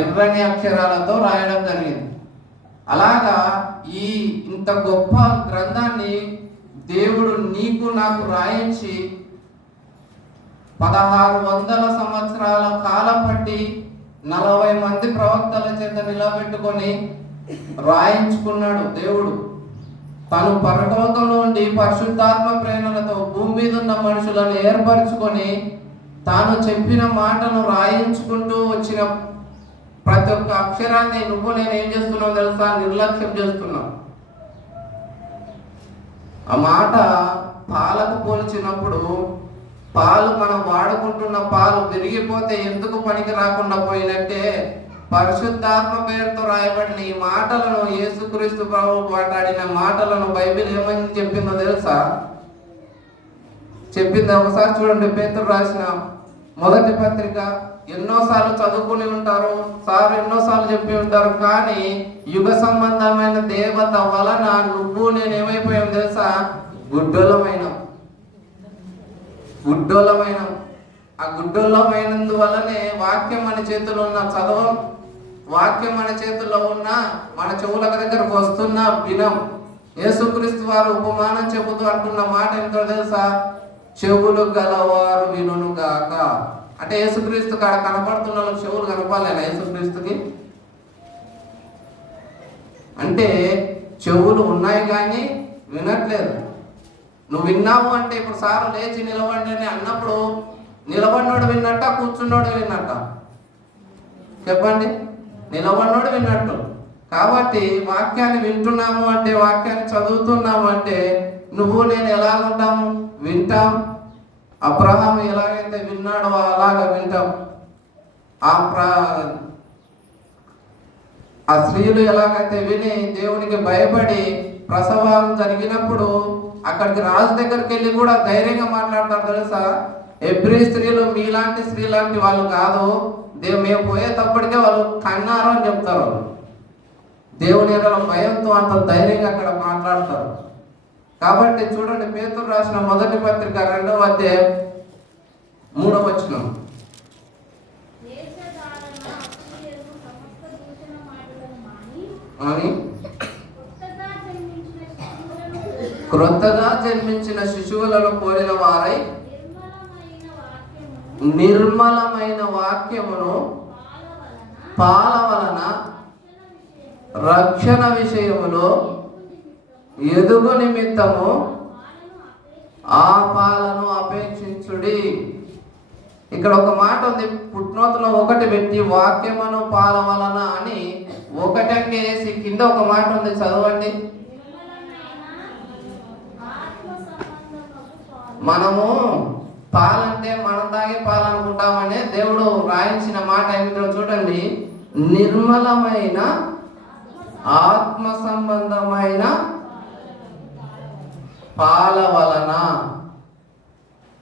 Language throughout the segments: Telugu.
ఎర్రని అక్షరాలతో రాయడం జరిగింది. అలాగా ఈ ఇంత గొప్ప గ్రంథాన్ని దేవుడు నీకు నాకు రాయించి 1600 సంవత్సరాల కాలం పట్టి 40 మంది ప్రవక్తల చేత నిలబెట్టుకొని రాయించుకున్నాడు. దేవుడు తను పరలోకంలో ఉండి పరిశుద్ధాత్మ ప్రేరణలతో భూమి మీద ఉన్న మనుషులను ఏర్పరచుకొని తాను చెప్పిన మాటను రాయించుకుంటూ వచ్చిన ప్రతి ఒక్క అక్షరాన్ని నేను ఏం చేస్తున్నావు తెలుసా? నిర్లక్ష్యం చేస్తున్నావు. ఆ మాట పాలకు పోల్చినప్పుడు పాలు మనం వాడుకుంటున్న పాలు విరిగిపోతే ఎందుకు పనికి రాకుండా పోయినట్టే పరిశుద్ధాత్మ పేరుతో రాయబడిన ఈ మాటలను యేసుక్రీస్తు ప్రభువు మాట్లాడిన మాటలను బైబిల్ ఏమని చెప్పిందో తెలుసా? చెప్పింది ఒకసారి చూడండి. పేతురు రాసిన మొదటి పత్రిక. ఎన్నోసార్లు చదువుకుని ఉంటారు, సార్ ఎన్నోసార్లు చెప్పి ఉంటారు, కానీ యుగ సంబంధమైన దేవత వలన నువ్వు నేను ఏమైపోయాం తెలుసా? గుడ్డోలమైన ఆ గుడ్డోలమైనందువల్లనే వాక్యం మన చేతిలో ఉన్న చదవం, వాక్యం మన చేతుల్లో ఉన్న మన చెవుల దగ్గరకు వస్తున్న వినం. యేసుక్రీస్తు వారు ఉపమానం చెబుతూ అంటున్న మాట ఏంటో తెలుసా? చెవులు గలవారు వినును గాక. అంటే యేసుక్రీస్తు కాడ కనపడుతున్న వాళ్ళకి చెవులు కనపాలేనా యేసుక్రీస్తుకి? అంటే చెవులు ఉన్నాయి కానీ వినట్లేదు. నువ్వు విన్నావు అంటే ఇప్పుడు సారు లేచి నిలబడి అని అన్నప్పుడు నిలబడినోడు విన్నట్ట, కూర్చున్నోడు విన్నట్ట? చెప్పండి. నిలబడినోడు విన్నట్టు. కాబట్టి వాక్యాన్ని వింటున్నాము అంటే, వాక్యాన్ని చదువుతున్నాము అంటే నువ్వు నేను ఎలా ఉంటాము? వింటాం. అబ్రహాము ఎలాగైతే విన్నాడో అలాగా వింటాం. ఆ స్త్రీలు ఎలాగైతే విని దేవునికి భయపడి ప్రసవం జరిగినప్పుడు అక్కడికి రాజు దగ్గరికి వెళ్ళి కూడా ధైర్యంగా మాట్లాడతారు తెలుసా? ఎబ్రీ స్త్రీలు మీలాంటి స్త్రీ లాంటి వాళ్ళు కాదు, మేము పోయేటప్పటికే వాళ్ళు కన్నారు అని చెప్తారు. దేవుని భయంతో అంత ధైర్యంగా అక్కడ మాట్లాడతారు. కాబట్టి చూడండి, పేతురు రాసిన మొదటి పత్రిక 2వ అధ్యాయం 3వ వచనం. క్రొత్తగా జన్మించిన శిశువులను కోరిన వారై నిర్మలమైన వాక్యమును పాల వలన రక్షణ విషయములో ఎదుగు నిమిత్తము ఆ పాలను అపేక్షించుడి. ఇక్కడ ఒక మాట ఉంది, పుట్నోతులో ఒకటి పెట్టి వాక్యమును పాల వలన అని ఒకటంటే వేసి కింద ఒక మాట ఉంది, చదవండి. మనము పాలంటే మనం తాగే పాలు అనుకుంటామని దేవుడు రాయించిన మాట ఏమిటో చూడండి. నిర్మలమైన ఆత్మ సంబంధమైన పాల వలన.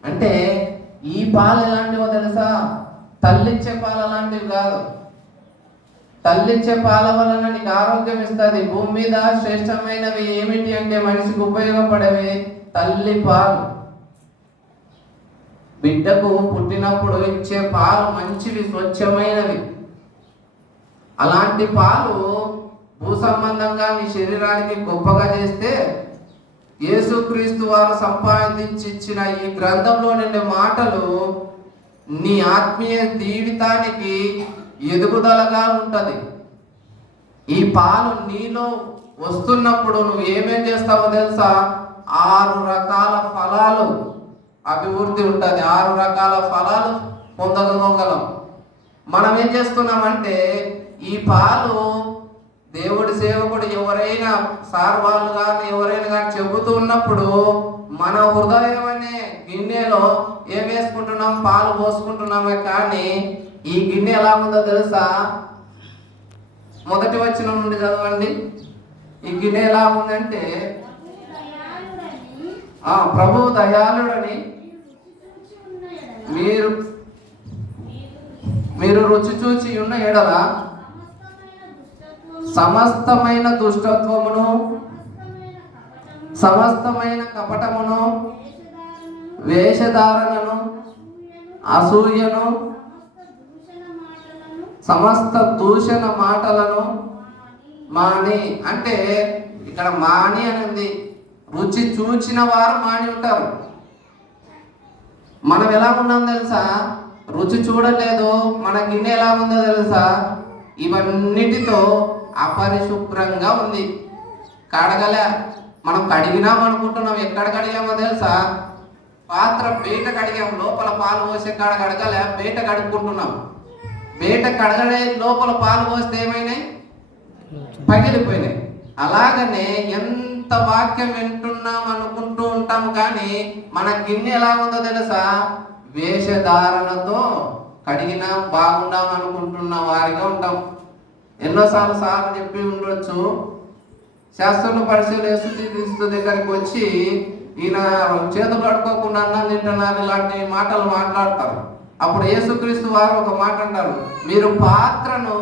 అంటే ఈ పాలు ఎలాంటివో తెలుసా? తల్లిచ్చే పాలు అలాంటివి కాదు. తల్లిచ్చే పాల వలన నీకు ఆరోగ్యం ఇస్తుంది. భూమి మీద శ్రేష్టమైనవి ఏమిటి అంటే మనిషికి ఉపయోగపడేవి తల్లి పాలు. బిడ్డకు పుట్టినప్పుడు ఇచ్చే పాలు మంచివి, స్వచ్ఛమైనవి. అలాంటి పాలు భూ సంబంధంగా నీ శరీరానికి గొప్పగా చేస్తే యేసుక్రీస్తు వారు సంపాదించి ఇచ్చిన ఈ గ్రంథంలో నిండే మాటలు నీ ఆత్మీయ జీవితానికి ఎదుగుదలగా ఉంటది. ఈ పాలు నీలో వస్తున్నప్పుడు నువ్వు ఏమేం చేస్తావో తెలుసా? 6 రకాల ఫలాలు అభివృద్ధి ఉంటుంది. 6 రకాల ఫలాలు పొందగలం. మనం ఏం చేస్తున్నామంటే ఈ పాలు దేవుడి సేవకుడు ఎవరైనా సార్ వాళ్ళు కానీ ఎవరైనా కానీ చెబుతూ ఉన్నప్పుడు మన హృదయం అనే గిన్నెలో ఏం వేసుకుంటున్నాం? పాలు పోసుకుంటున్నామే. కానీ ఈ గిన్నె ఎలా ఉందో తెలుసా? మొదటి వచనం నుండి చదవండి. ఈ గిన్నె ఎలా ఉందంటే, ప్రభువు దయాళుడని మీరు రుచి చూచి ఉన్న ఎడల సమస్తమైన దుష్టత్వమును, సమస్తమైన కపటమును, వేషధారణను, అసూయను, సమస్త దూషణ మాటలను మాని. అంటే ఇక్కడ మాని అని ఉంది. రుచి చూచిన వారు మాని ఉంటారు. మనం ఎలా ఉన్నాం తెలుసా? రుచి చూడలేదు, మన గిన్నె ఎలా ఉందో తెలుసా? ఇవన్నిటితో అపరిశుభ్రంగా ఉంది. కడగలే. మనం కడిగినాం అనుకుంటున్నాం. ఎక్కడ కడిగామో తెలుసా? పాత్ర బయట కడిగాం, లోపల పాలు పోసే కాడ కడగలే, బయట కడుక్కుంటున్నాం. బయట కడగలే, లోపల పాలు పోస్తే ఏమైనాయి? పగిలిపోయినాయి. అలాగనే ఎంత వాక్యం వింటున్నాం అనుకుంటూ ఉంటాం, కానీ మన గిన్నె ఎలా ఉందో తెలుసా? వేషధారణతో కడిగినా బాగుండాం అనుకుంటున్న వారిగా ఉంటాం. ఎన్నోసార్లు సార్లు చెప్పి ఉండొచ్చు. శాస్త్రులు పరిశీలిస్తూ దగ్గరికి వచ్చి ఈయన చేతులు కడుక్కోకుండా అన్నం తింటున్నారు, ఇలాంటి మాటలు మాట్లాడతారు. అప్పుడు యేసుక్రీస్తు వారు ఒక మాట అంటారు, మీరు పాత్రను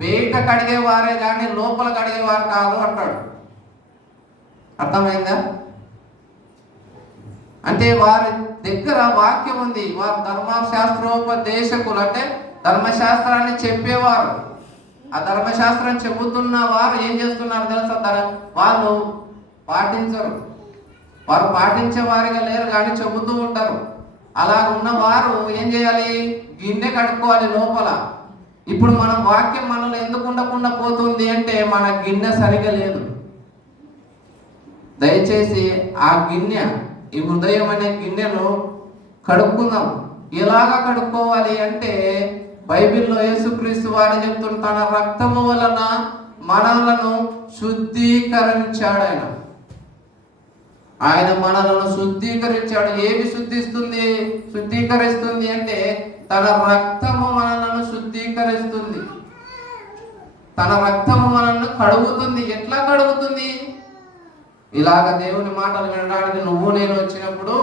బయట కడిగేవారే కానీ లోపల కడిగేవారు కాదు అంటాడు. అర్థమైందా? అంటే వారి దగ్గర వాక్యం ఉంది. వారు ధర్మశాస్త్రోపదేశకులు, అంటే ధర్మశాస్త్రాన్ని చెప్పేవారు. ఆ ధర్మశాస్త్రం చెబుతున్న వారు ఏం చేస్తున్నారు తెలుసా? వాళ్ళు పాటించరు. వారు పాటించే వారిగా లేరు, కానీ చెబుతూ ఉంటారు. అలా ఉన్నవారు ఏం చేయాలి? గిన్నె కడుక్కోవాలి లోపల. ఇప్పుడు మన వాక్యం మనలో ఎందుకు ఉండకుండా పోతుంది అంటే మన గిన్నె సరిగా లేదు. దయచేసి ఆ గిన్నె, ఈ హృదయం అనే గిన్నెను కడుక్కుందాం. ఎలాగా కడుక్కోవాలి అంటే బైబిల్లో యేసుక్రీస్తు వారు చెప్తున్న తన రక్తము వలన మనలను శుద్ధీకరించాడు. ఆయన మనలను శుద్ధీకరించాడు. ఏమి శుద్ధీకరిస్తుంది అంటే తన రక్తము మనలను శుద్ధీకరిస్తుంది. తన రక్తము మనల్ని కడుగుతుంది. ఎట్లా కడుగుతుంది? ఇలాగ దేవుని మాటలు వినడానికి నువ్వు నేను వచ్చినప్పుడు,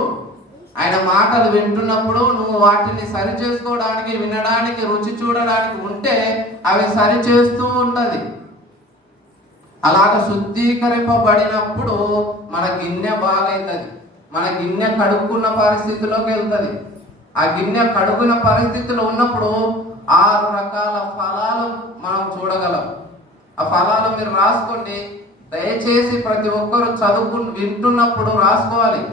ఆయన మాటలు వింటున్నప్పుడు నువ్వు వాటిని సరి చేసుకోవడానికి, వినడానికి, రుచి చూడడానికి ఉంటే అవి సరి చేస్తూ ఉంటది. అలాగ శుద్ధీకరింపబడినప్పుడు మన గిన్నె బాగైతుంది. మన గిన్నె కడుక్కున్న పరిస్థితిలోకి వెళ్తుంది. ఆ గిన్నె కడుక్కున్న పరిస్థితిలో ఉన్నప్పుడు 6 రకాల ఫలాలు మనం చూడగలం. ఆ ఫలాలు మీరు రాసుకోండి. దయచేసి ప్రతి ఒక్కరు వింటున్నప్పుడు రాసుకోవాలి.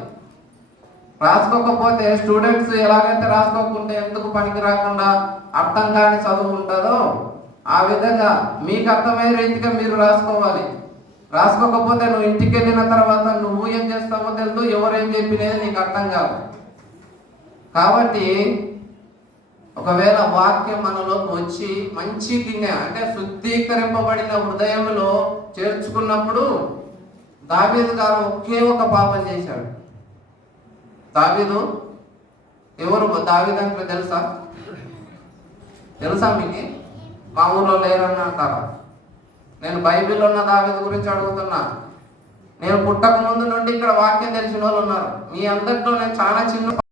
రాసుకోకపోతే స్టూడెంట్స్ ఎలాగైతే రాసుకోకుంటే ఎందుకు పనికి రాకుండా అర్థం కాని చదువు ఉంటుందో ఆ విధంగా మీకు అర్థమయ్యే రీతిగా మీరు రాసుకోవాలి. రాసుకోకపోతే నువ్వు ఇంటికి వెళ్ళిన తర్వాత నువ్వు ఏం చేస్తావో తెలుసు, ఎవరేం చెప్పినది నీకు అర్థం కాదు. కాబట్టి ఒకవేళ వాక్యం మనలోకి వచ్చి మంచి గిన్నె, అంటే శుద్ధీకరింపబడిన హృదయంలో చేర్చుకున్నప్పుడు, దావీదు గారు ఒకే ఒక పాపం చేశాడు. దావీదు ఎవరు? దావీదు అంటే తెలుసా మీకు? మా ఊర్లో లేరని అంటారా? నేను బైబిల్లో ఉన్న దావీదు గురించి అడుగుతున్నా. నేను పుట్టక ముందు నుండి ఇక్కడ వాక్యం తెలిసిన వాళ్ళు ఉన్నారు. మీ అందరిలో నేను చాలా చిన్న